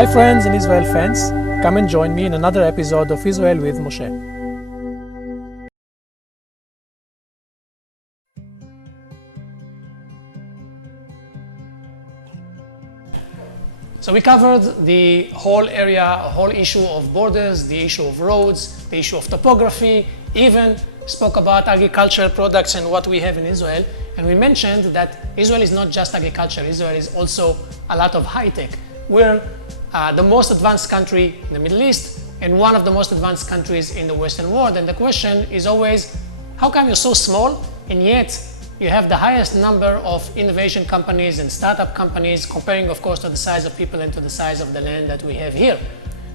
Hi friends and Israel fans, come and join me in another episode of Israel with Moshe. So we covered the whole area, whole issue of borders, the issue of roads, the issue of topography, even spoke about agricultural products and what we have in Israel. And we mentioned that Israel is not just agriculture, Israel is also a lot of high tech. We're the most advanced country in the Middle East and one of the most advanced countries in the Western world. And the question is always, how come you're so small and yet you have the highest number of innovation companies and startup companies, comparing of course to the size of people and to the size of the land that we have here?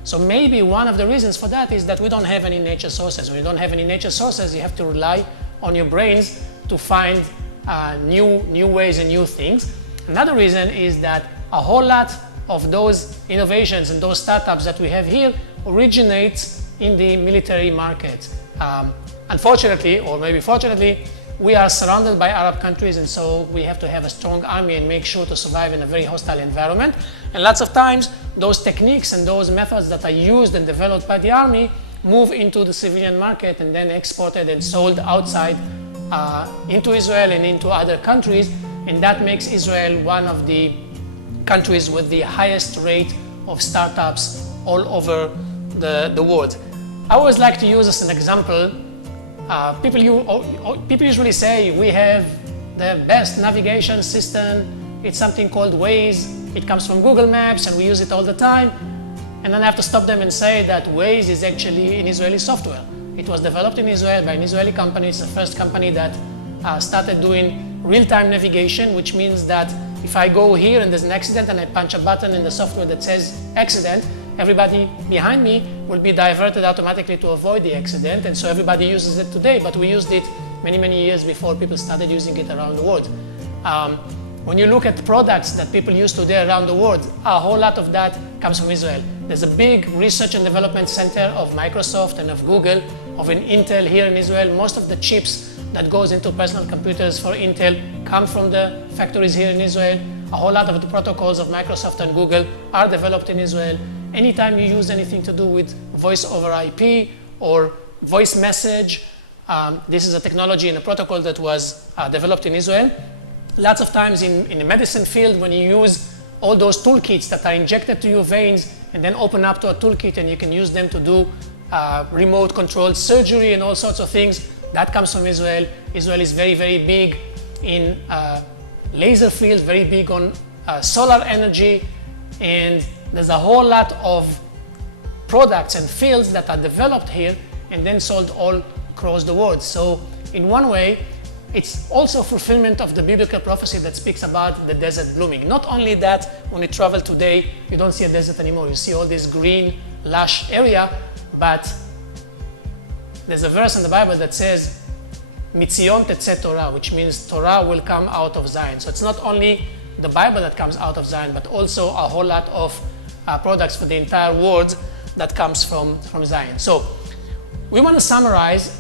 So maybe one of the reasons for that is that we don't have any nature sources. When you don't have any nature sources, you have to rely on your brains to find new ways and new things. Another reason is that a whole lot of those innovations and those startups that we have here originates in the military market. Unfortunately, or maybe fortunately, we are surrounded by Arab countries, and so we have to have a strong army and make sure to survive in a very hostile environment. And lots of times, those techniques and those methods that are used and developed by the army move into the civilian market and then exported and sold outside into Israel and into other countries. And that makes Israel one of the countries with the highest rate of startups all over the world. I always like to use as an example, people usually say we have the best navigation system. It's something called Waze. It comes from Google Maps and we use it all the time. And then I have to stop them and say that Waze is actually an Israeli software. It was developed in Israel by an Israeli company. It's the first company that started doing real-time navigation, which means that if I go here and there's an accident and I punch a button in the software that says accident, everybody behind me will be diverted automatically to avoid the accident. And so everybody uses it today, but we used it many years before people started using it around the world. When you look at products that people use today around the world, a whole lot of that comes from Israel. There's a big research and development center of Microsoft and of Google, of an Intel here in Israel. Most of the chips that goes into personal computers for Intel come from the factories here in Israel. A whole lot of the protocols of Microsoft and Google are developed in Israel. Anytime you use anything to do with voice over IP or voice message, this is a technology and a protocol that was developed in Israel. Lots of times in the medicine field, when you use all those toolkits that are injected to your veins and then open up to a toolkit and you can use them to do remote controlled surgery and all sorts of things, that comes from Israel. Israel is very big in laser field, very big on solar energy, and there's a whole lot of products and fields that are developed here and then sold all across the world. So in one way, it's also fulfillment of the biblical prophecy that speaks about the desert blooming. Not only that, when you travel today, you don't see a desert anymore. You see all this green, lush area, but there's a verse in the Bible that says, Mitzion tetzeh Torah, which means Torah will come out of Zion. So it's not only the Bible that comes out of Zion, but also a whole lot of products for the entire world that comes from Zion. So we want to summarize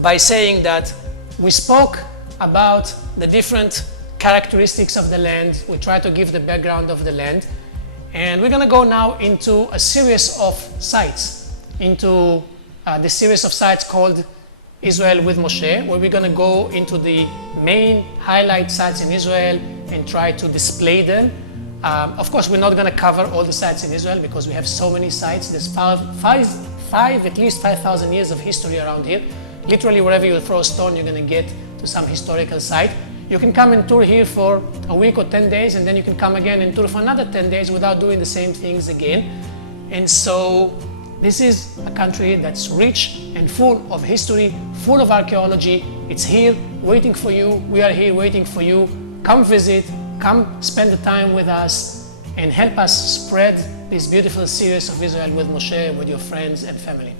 by saying that we spoke about the different characteristics of the land. We try to give the background of the land. And we're going to go now into a series of sites, into the series of sites called Israel with Moshe, where we're going to go into the main highlight sites in Israel and try to display them. Of course, we're not going to cover all the sites in Israel because we have so many sites. There's at least 5,000 years of history around here. Literally, wherever you throw a stone, you're going to get to some historical site. You can come and tour here for a week or 10 days, and then you can come again and tour for another 10 days without doing the same things again. And so this is a country that's rich and full of history, full of archaeology. It's here waiting for you. We are here waiting for you. Come visit, come spend the time with us, and help us spread this beautiful series of Israel with Moshe with your friends and family.